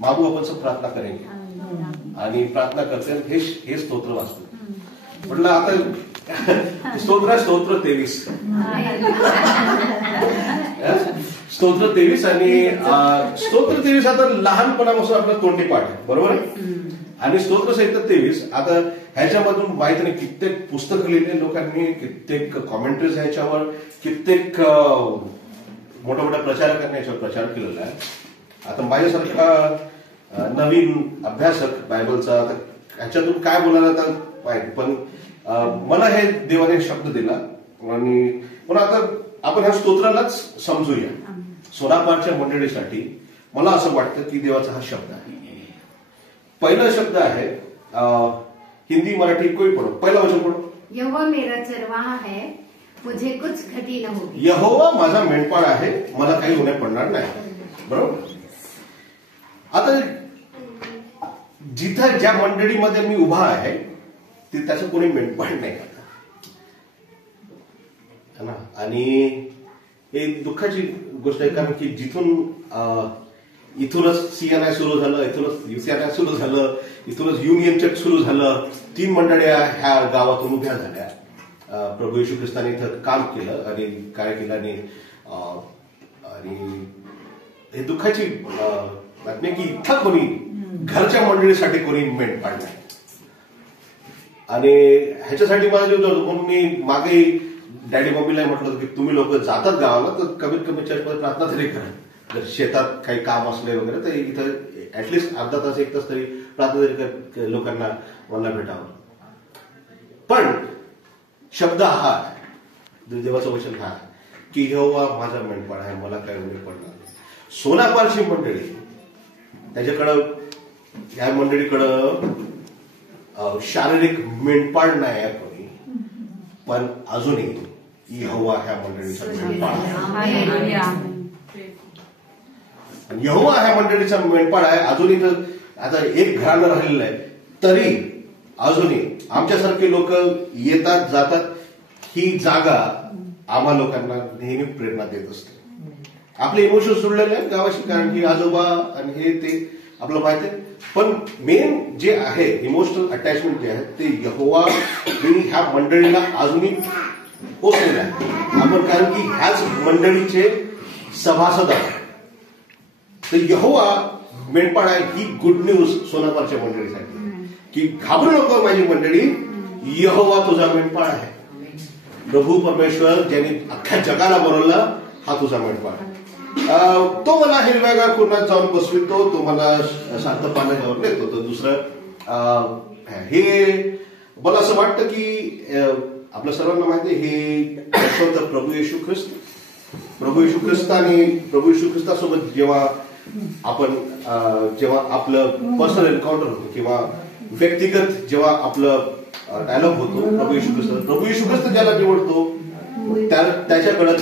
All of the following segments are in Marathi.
मागू अपन सब प्रार्थना करेंगे आणि प्रार्थना करते हे स्तोत्र वाचतो. म्हटलं आता स्तोत्र 23 स्तोत्र 23 आणि स्तोत्र 23 आता लहानपणापासून आपला तोंडी पाठ आहे, बरोबर आहे. आणि स्तोत्र संहिता 23 आता ह्याच्यामधून माहित नाही कित्येक पुस्तकं लिहिले लोकांनी, कित्येक कॉमेंट्रीज ह्याच्यावर, कित्येक मोठ्या मोठ्या प्रचारकांनी याच्यावर प्रचार केलेला आहे. आता माझ्यासारखा नवीन अभ्यासक बायबलचा आता ह्याच्यातून काय बोलायला आता माहिती, पण मला हे देवाने शब्द दिला आणि पण आता आपण ह्या स्तोत्रालाच समजूया. सोनापारच्या मंडळीसाठी मला असं वाटतं की देवाचा हा शब्द आहे. पहिला शब्द आहे हिंदी मराठी कोई पढ़ो, पहिला वचन पढ़ो. यहोवा मेरा चरवाहा है, मुझे कुछ घटी न होगी. यहोवा माझा मेंढपाळ आहे, मला काही होणे पडणार नाही, बरोबर. आता जिथं ज्या मंडळीमध्ये मी उभा आहे ते त्याचं कोणी मेंढपाळ नाही ना. आणि एक दुःखाची गोष्ट आहे, कारण की जिथून इथूनच CNI सुरू झालं, इथूनच UCNI सुरू झालं, इथूनच युनियन चर्च सुरू झालं. 3 मंडळ्या ह्या गावातून उभ्या झाल्या. प्रभू येशू ख्रिस्ताने इथं काम केलं आणि काय केलं आणि हे दुःखाची बातमी की इथं कोणी घरच्या मंडळीसाठी कोणी मेंढपाळ नाही. आणि ह्याच्यासाठी मला जे होतं म्हणून मी मागे डॅडी मम्मीला म्हटलं होतं की तुम्ही लोक जातात गावाला तर कमीत कमी चर्चमध्ये प्रार्थना तरी करा. जर शेतात काही काम असले वगैरे तर इथं ऍटलिस्ट अर्धा तास 1 तास तरी प्रार्थना तरी लोकांना मला भेटावं. पण शब्द हा आहे, देवाचं वचन हा आहे की यहोवा माझा मेंढपाळ आहे, मला काय उणे पडणार. सोनापारची मंडळी त्याच्याकडं ह्या मंडळीकडं शारीरिक मेंढपाळ नाही आहे कोणी, पण अजूनही यहोवा ह्या मंडळीचा मेंढपाळ आहे. यहोवा ह्या मंडळीचा मेंढपाळ आहे. अजूनही तर आता एक घराणं राहिलेलं आहे तरी अजूनही आमच्यासारखे लोक येतात जातात. ही जागा आम्हा लोकांना नेहमी प्रेरणा देत असते. आपले इमोशन सोडलेले आहेत गावाशी, कारण की आजोबा आणि हे ते आपलं माहित आहे. पण मेन जे आहे इमोशनल अटॅचमेंट जे आहे ते यहोवा ह्या मंडळीला अजूनही पोचलेलं आहे. आपण कारण की ह्याच मंडळीचे सभासद आहोत. तर यहोवा मेंढपाळ आहे ही गुड न्यूज सोनापारच्या मंडळीसाठी की घाबरू नको माझी मंडळी, यहोवा तुझा मेंढपाळ आहे. प्रभू परमेश्वर ज्यांनी अख्ख्या जगाला बनवला हा तुझा मेंढपाळ. तो मला हिरव्यागार कुरणात जाऊन बसवितो, तो मला शांत पाण्यावर नेतो. तो दुसरं हे मला असं वाटतं की आपल्या सर्वांना माहिती आहे हे प्रभू येशू ख्रिस्तासोबत जेव्हा आपलं पर्सनल एन्काउंटर होतो किंवा व्यक्तिगत जेव्हा आपलं डायलॉग होतो प्रभू येशू ख्रिस्त ज्याला निवडतो त्याच्याकडे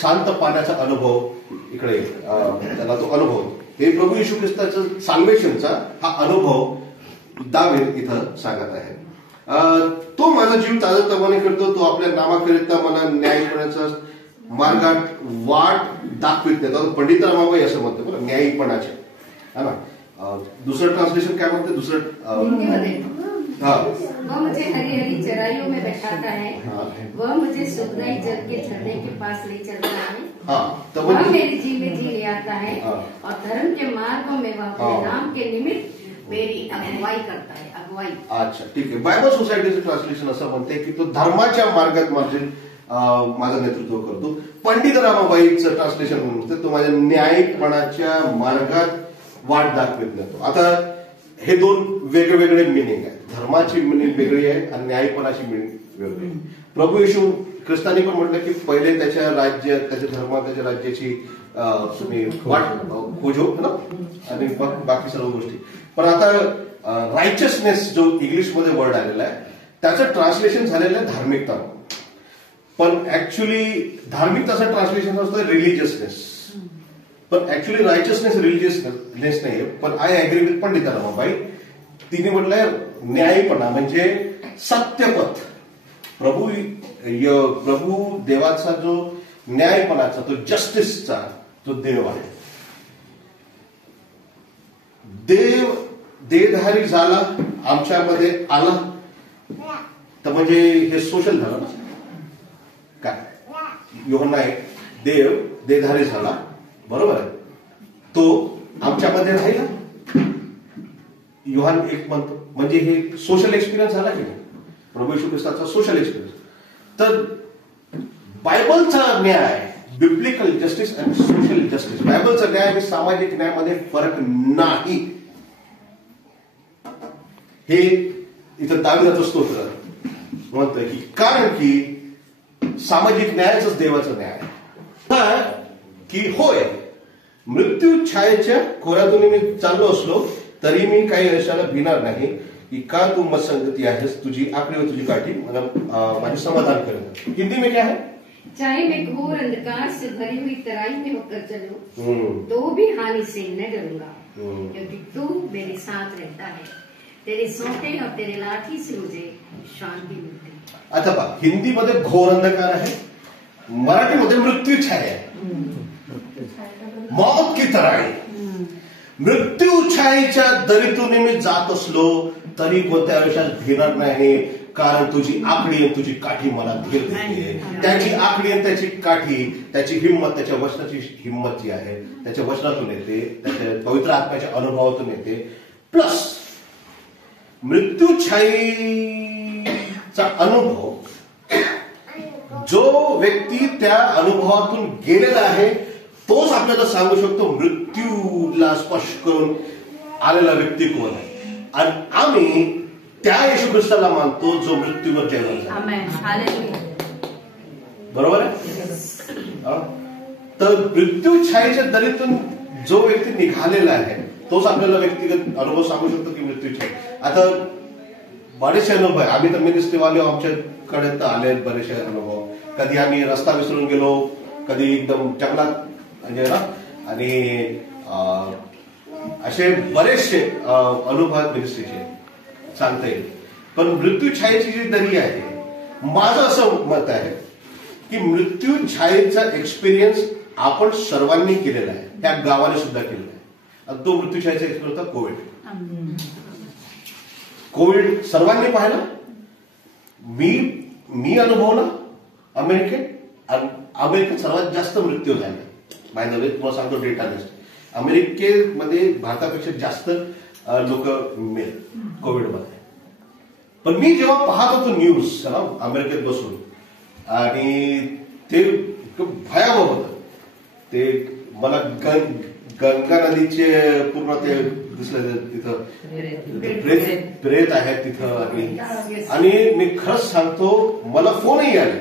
शांत पाण्याचा अनुभव इकडे त्याला तो अनुभव हे प्रभू येशू ख्रिस्ताचं साल्वेशनचा हा अनुभव दावीद इथं सांगत आहे. तो माझा जीव ताजतवाने करतो, तो आपल्या नामाकरिता मला न्यायपणाचा मार्गात वाट दाखवित नाही. पंडित रामाबाई असं म्हणते बरं न्यायीपणाचे है ना. दुसरं ट्रान्सलेशन काय म्हणते दुसरं वह मुझे हरी हरी चराइयों में बैठाता है, वह मुझे सुखदाई जल के झरने के पास ले चलता है, वह मेरी जी में जी ले आता है और धर्म के मार्गों में वह अपने नाम के निमित्त मेरी अगुवाई करता है. अगुवाई अच्छा ठीक आहे. बायबल सोसायटीचं ट्रान्सलेशन असं म्हणते की तो धर्माच्या मार्गात माझं नेतृत्व करतो. पंडित रामाबाईचं ट्रान्सलेशन म्हणते तो माझ्या न्यायपणाच्या मार्गात वाट दाखवित नेतो. आता हे 2 वेगवेगळे मिनिंग आहे. धर्माची मिनिंग वेगळी आहे आणि न्यायपणाची मिनिंग वेगळी आहे. प्रभू येशू ख्रिस्तानी पण म्हटलं की पहिले त्याच्या राज्य त्याच्या धर्म त्याच्या राज्याची तुम्ही वाट खोजो ना आणि बाकी सर्व गोष्टी. पण आता रायचसनेस जो इंग्लिशमध्ये वर्ड आलेला आहे त्याचं ट्रान्सलेशन झालेलं आहे धार्मिकता. पण ऍक्च्युली धार्मिकताचं ट्रान्सलेशन असतं रिलिजियसनेस. पण ऍक्च्युली रायचसनेस रिलिजियसनेस नाहीये. पण I agree with Pandit Ramabai. तिने म्हटलंय न्यायपणा म्हणजे सत्यपथ. प्रभू देवाचा जो न्यायपणाचा तो जस्टिसचा जो देव आहे. देव देहधारी झाला, आमच्यामध्ये आला, तर म्हणजे हे सोशल झालं ना काय? यूहन्ना 1, देव देहधारी झाला, बरोबर आहे, तो आमच्यामध्ये राहिला, यूहन्ना 1 म्हणतो. म्हणजे हे सोशल एक्सपिरियन्स झाला की नाही, प्रभू येशू ख्रिस्ताचा सोशल एक्सपिरियन्स. तर बायबलचा न्याय, बिब्लिकल जस्टिस आणि सोशल जस्टिस, बायबलचा न्याय आणि सामाजिक न्यायामध्ये फरक नाही. हे इथं दाविदाचं स्तोत्र म्हणतोय की कारण की सामाजिक न्यायाच देवाचा न्याय आहे. की होय, मृत्यू छायेच्या खोऱ्यातून मी चाललो असलो तरी मी काही यशाला भिणार नाही, की का तू मत्संगती आहेस, तुझी आकडी व तुझी काठी मला माझे समाधान करेल. हिंदी में क्या है? चाहे मैं घोर अंधकार से भरी हुई तराई में होकर चलूं तो भी हानि से न डरूंगा, क्योंकि तू मेरे साथ रहता है. तेरे सोटे और तेरे लाठी से मुझे शांति मिलती. आता पहा, हिंदीमध्ये घोर अंधकार आहे, मराठीमध्ये मृत्यू छाया आहे. मौत की तराई, मृत्यू छायेच्या दरीतून मी जात असलो तरी कोणत्या आयुष्यात भिणार नाही, कारण तुझी आकडी आणि तुझी काठी मला धीर देते. त्याची आकडी आणि त्याची काठी, त्याची हिंमत, त्याच्या वचनाची हिंमत जी आहे त्याच्या वचनातून येते, त्याच्या पवित्र आत्म्याच्या अनुभवातून येते. प्लस मृत्यू छायेचा अनुभव, जो व्यक्ती त्या अनुभवातून गेलेला आहे तोच आपल्याला सांगू शकतो मृत्यूला स्पर्श करून आलेला व्यक्ती कोण आहे. आणि आम्ही त्या येशू ख्रिस्ताला मानतो जो मृत्यूवर जय झाला, बरोबर आहे. तर मृत्यू छायेच्या दरीतून जो व्यक्ती निघालेला आहे तोच आपल्याला व्यक्तिगत अनुभव सांगू शकतो की मृत्यू छाये. आता बरेचसे अनुभव आहे, आम्ही तर मिनिस्ट्रीवाले आमच्याकडे तर आले बरेचसे अनुभव. कधी आम्ही रस्ता विसरून गेलो, कधी एकदम जंगलात म्हणजे ना, आणि असे बरेचसे अनुभव आहेत मिनिस्ट्रीचे सांगता येईल. पण मृत्यू छायेची जी दरी आहे, माझं असं मत आहे की मृत्यू छायेचा एक्सपिरियन्स आपण सर्वांनी केलेला आहे, त्या गावाने सुद्धा केलेला आहे. तो मृत्यू छायेचा एक्सपिरियन्स होता कोविड. कोविड सर्वांनी पाहिला, मी अनुभवला अमेरिकेत. अमेरिकेत सर्वात जास्त मृत्यू झाले. बाय द वे तुम्हाला सांगतो डेटा लिस्ट, अमेरिकेमध्ये भारतापेक्षा जास्त लोक मेले कोविडमध्ये. पण मी जेव्हा पाहत होतो न्यूज अमेरिकेत बसून, आणि ते भयावह होतं. ते मला गंगा नदीचे पूर्ण ते दिसले, तिथं प्रेत आहेत तिथं. आणि मी खरंच सांगतो, मला फोनही आले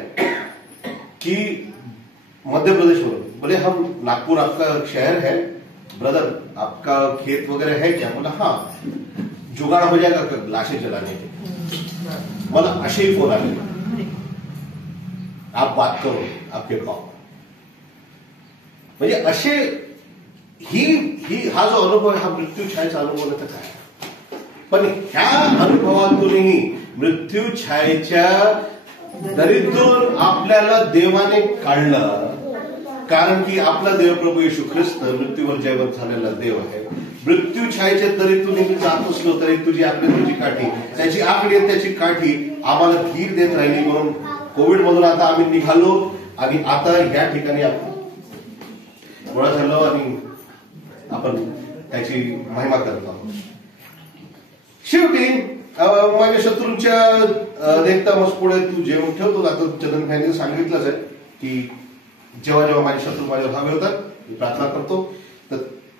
की मध्य प्रदेश में, बोले हम नागपुर आपका शहर है ब्रदर, आपका खेत वगैरह है क्या? बोला हाँ, जुगाड़ हो जाएगा लाशें जलाने के. मला असे फोन आले, आप बात करो आपके गाँव. म्हणजे असे हा जो अनुभव आहे, हा मृत्यू छायेचा अनुभव तर काय. पण ह्या अनुभवातूनही मृत्यू छायेच्या दरीतून आपल्याला देवाने काढलं, कारण की आपला देव प्रभू येशू ख्रिस्त मृत्यूवर जयवंत झालेला देव आहे. मृत्यू छायेच्या दरीतून मी जात असलो तरी तुझी आकडी तुझी काठी, त्याची आकडी आणि त्याची काठी आम्हाला धीर देत राहिली. म्हणून कोविड मधून आता आम्ही निघालो आणि आता या ठिकाणी आपण गोळा झालो आणि आपण त्याची महिमा करत आहोत. शेवटी माझ्या शत्रूंच्या देखता मग पुढे तू जेवण ठेवतो. आता चंदन भाईने सांगितलंच आहे की जेव्हा जेव्हा माझे शत्रू माझ्यावर हवे होतात मी प्रार्थना करतो, तर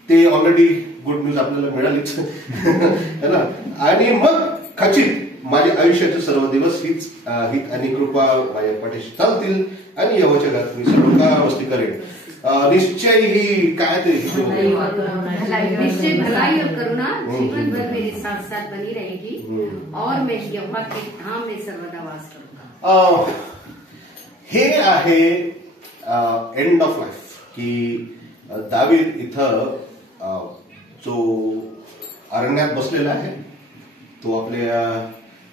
ते ऑलरेडी गुड न्यूज आपल्याला मिळालीच है ना. आणि मग खचित माझ्या आयुष्याचे सर्व दिवस हीच हित आणि कृपा माझ्या पाठीशी चालतील आणि यहोवाच्या घरात मी सर्व काळ करेन. निश्चय ही काय ते निश्चय भलाई और करुणा जीवन भर मेरे साथ साथ बनी रहेगी और मैं यहोवा के धाम में सर्वदा वास करूंगा. हे आहे एंड ऑफ लाईफ, की दावीद इथं जो अरण्यात बसलेला आहे तो आपल्या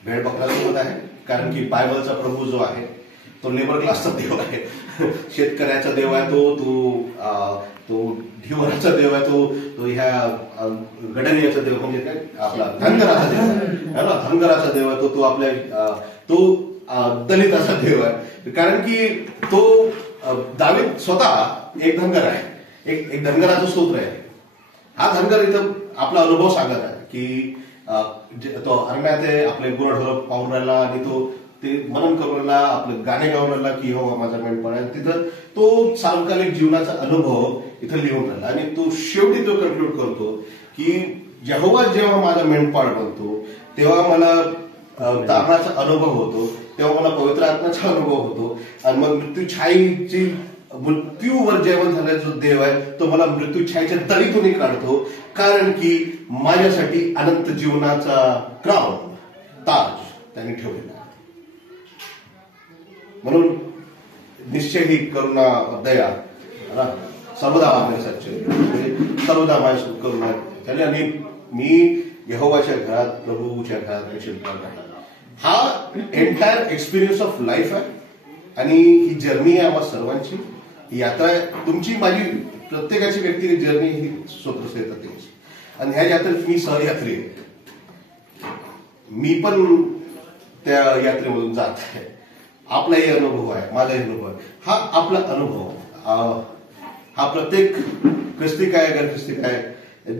भेड बकऱ्यासोबत आहे. कारण की बायबलचा प्रभू जो आहे तो लेबर क्लासचा देव आहे, शेतकऱ्याचा देव आहे. तो तो ढिवराचा देव आहे, तो ह्या गडणीयाचा देव म्हणजे काय आपला धनगराचा देव आहे ना, धनगराचा देव आहे तो आपल्या तो दलिताचा देव आहे. कारण की तो दावीद स्वतः एक धनगर आहे, एक धनगराचा स्तोत्र आहे. हा धनगर इथं आपला अनुभव सांगत आहे की तो अरण्यात आहे, आपले गुरढोर पाहून राहिला आणि तो ते मनन करून राहिला, आपले गाणे गाऊन राहिला की हो माझा मेंढपाळ आहे. तिथं तो सार्वकालिक जीवनाचा अनुभव इथं लिहून राहिला आणि तो शेवटी तो कन्क्लूड करतो की जेव्हा माझा मेंढपाळ बनतो तेव्हा मला तारणाचा अनुभव होतो, तेव्हा मला पवित्र आत्म्याचा अनुभव होतो आणि मग मृत्यूवर जेवण झालेला जो देव आहे तो मला मृत्यूछाईच्या तळीतून काढतो, कारण की माझ्यासाठी अनंत जीवनाचा क्राउन ताज त्यांनी ठेवलेला आहे. म्हणून निश्चय ही करुणा दया सर्वदा माझ्यासाठी सर्वदा माझ्यासोबत करुणा झाली आणि मी यहोवाच्या घरात प्रभूच्या घरात शिल्पकार राहिला. हा एंटायर एक्सपिरियन्स ऑफ लाईफ आहे आणि ही जर्नी आहे आम्हा सर्वांची, ही यात्रा आहे तुमची, माझी प्रत्येकाची व्यक्तिगत जर्नी ही स्वतंत्र येतात आणि ह्या यात्रेत मी सहयात्री आहे. मी पण त्या यात्रेमधून जात आहे. आपलाही अनुभव आहे, माझाही अनुभव आहे. हा आपला अनुभव हा प्रत्येक ख्रिस्ती काय गैर ख्रिस्ती काय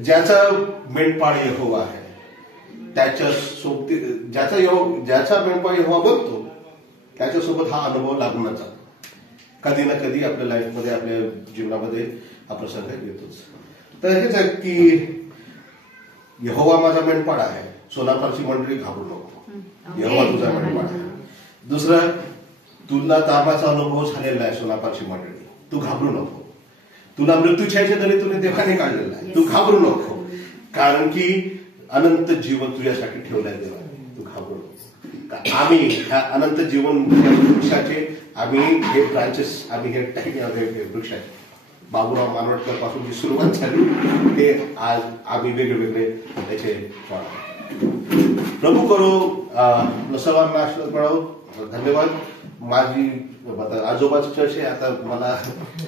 ज्याचा मेंढपाळ यहोवा आहे त्याच्या सोबत ज्याचा मेंढपाळ यहोवा बनतो त्याच्यासोबत हा अनुभव लागूनच जातो. कधी ना कधी आपल्या लाईफमध्ये आपल्या जीवनामध्ये हा प्रसंग येतोच. तर हेच आहे की यहोवा माझा मेंढपाळ आहे, सोनापारची मंडळी घाबरू नको, यहोवा तुझा मेंढपाळ आहे. दुसरं, तुला तारणाचा अनुभव झालेला आहे सोनापारची मंडळी, तू घाबरू नको. तुला मृत्यूछाईच्या दरीतून देवाने काढलेला आहे, तू घाबरू नको, कारण की अनंत जीवन तुझ्यासाठी ठेवलंय देवाने, तू घाबरू नको. आम्ही ह्या अनंत जीवन वृक्षाचे आम्ही हे ब्रांचेस, आम्ही हे वृक्ष आहे. बाबूराव मानवटकर पासून जी सुरुवात झाली ते आज आम्ही वेगळे त्याचे प्रभू करो सर्वांना आशीर्वाद मिळावो. धन्यवाद. माझी आजोबाचं चर्च आहे. आता मला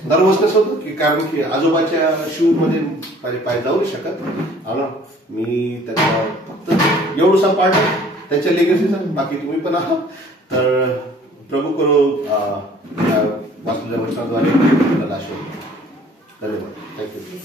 नर्वसनेस होतो की कारण की आजोबाच्या शूज मध्ये माझे पाय जाऊ शकत ना, मी त्याचा फक्त एवढंसा पार्ट आहे त्याच्या लेगसीचा, बाकी तुम्ही पण आहात. तर प्रभू करो वाचलेल्या वचनाद्वारे आशीर्वाद. धन्यवाद. थँक्यू.